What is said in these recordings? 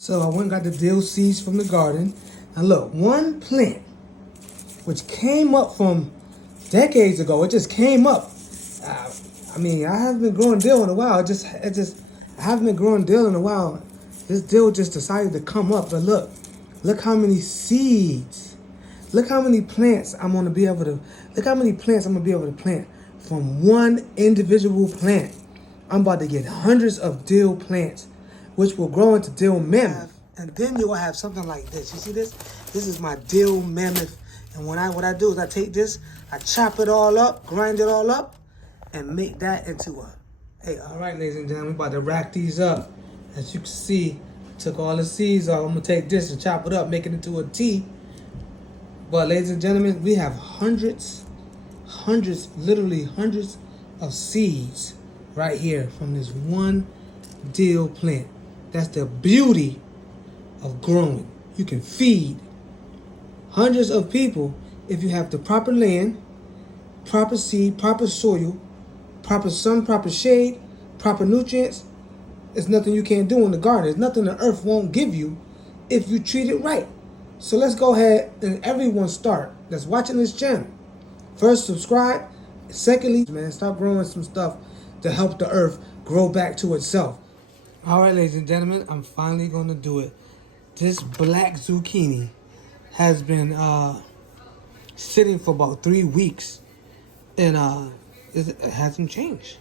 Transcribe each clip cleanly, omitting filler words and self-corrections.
So I went and got the dill seeds from the garden. And look, one plant, which came up from decades ago, it just came up. I mean, I haven't been growing dill in a while. I haven't been growing dill in a while. This dill just decided to come up. But look how many seeds. Look how many plants I'm gonna be able to. Look how many plants I'm gonna be able to plant from one individual plant. I'm about to get hundreds of dill plants, which will grow into dill mammoth. And then you'll have something like this. You see this? This is my dill mammoth. And what I do is I take this, I chop it all up, grind it all up, and make that into a. Hey, all right, ladies and gentlemen, we're about to rack these up. As you can see, took all the seeds off. I'm gonna take this and chop it up, make it into a tea. But ladies and gentlemen, we have hundreds, literally hundreds of seeds right here from this one dill plant. That's the beauty of growing. You can feed hundreds of people if you have the proper land, proper seed, proper soil, proper sun, proper shade, proper nutrients. There's nothing you can't do in the garden. There's nothing the earth won't give you if you treat it right. So let's go ahead and everyone start that's watching this channel. First, subscribe. Secondly, man, start growing some stuff to help the earth grow back to itself. All right, ladies and gentlemen, I'm finally going to do it. This black zucchini has been sitting for about 3 weeks, and it hasn't changed.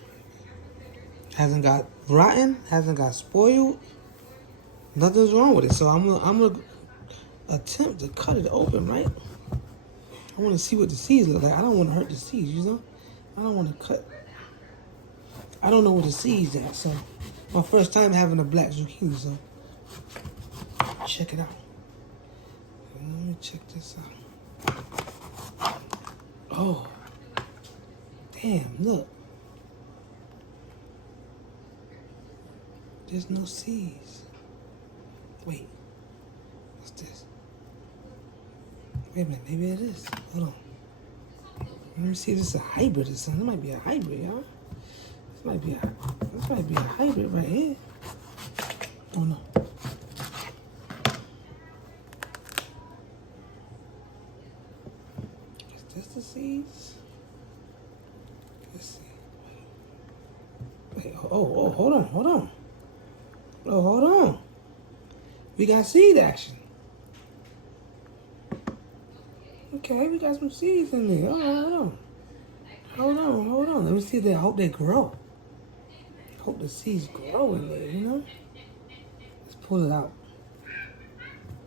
Hasn't got rotten, hasn't got spoiled. Nothing's wrong with it. So I'm gonna attempt to cut it open, right? I want to see what the seeds look like. I don't want to hurt the seeds, you know? I don't want to cut. I don't know where the seeds at, so my first time having a black zucchini, so check it out. Let me check this out. Oh, damn, look. There's no seeds. Wait, what's this? Wait a minute, maybe it is. Hold on. Let me see if this is a hybrid or something. It might be a hybrid, y'all. This might be a hybrid right here. Oh no. Is this the seeds? Let's see. Wait, oh, hold on. Oh, hold on. We got seed action. Okay, we got some seeds in there. Oh, hold on. Let me see that. I hope they grow. I hope the seeds grow in there, you know? Let's pull it out.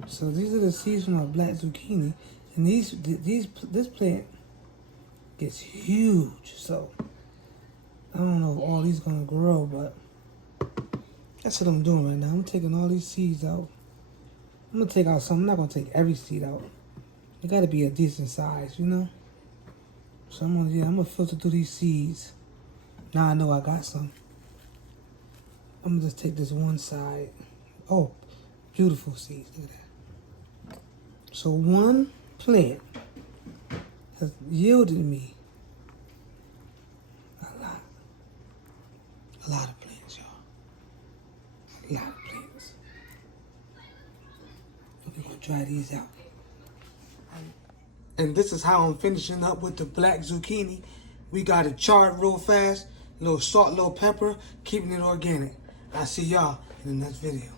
So these are the seeds from our black zucchini. And this plant gets huge. So I don't know if all these are gonna grow, but that's what I'm doing right now. I'm taking all these seeds out. I'm gonna take out some. I'm not gonna take every seed out. It gotta be a decent size, you know? So I'm gonna filter through these seeds. Now I know I got some. I'm gonna just take this one side. Oh, beautiful seeds, look at that. So one plant has yielded me a lot of plants, y'all. A lot of plants. We're gonna try these out. And this is how I'm finishing up with the black zucchini. We got it charred real fast, a little salt, a little pepper, keeping it organic. I'll see y'all in the next video.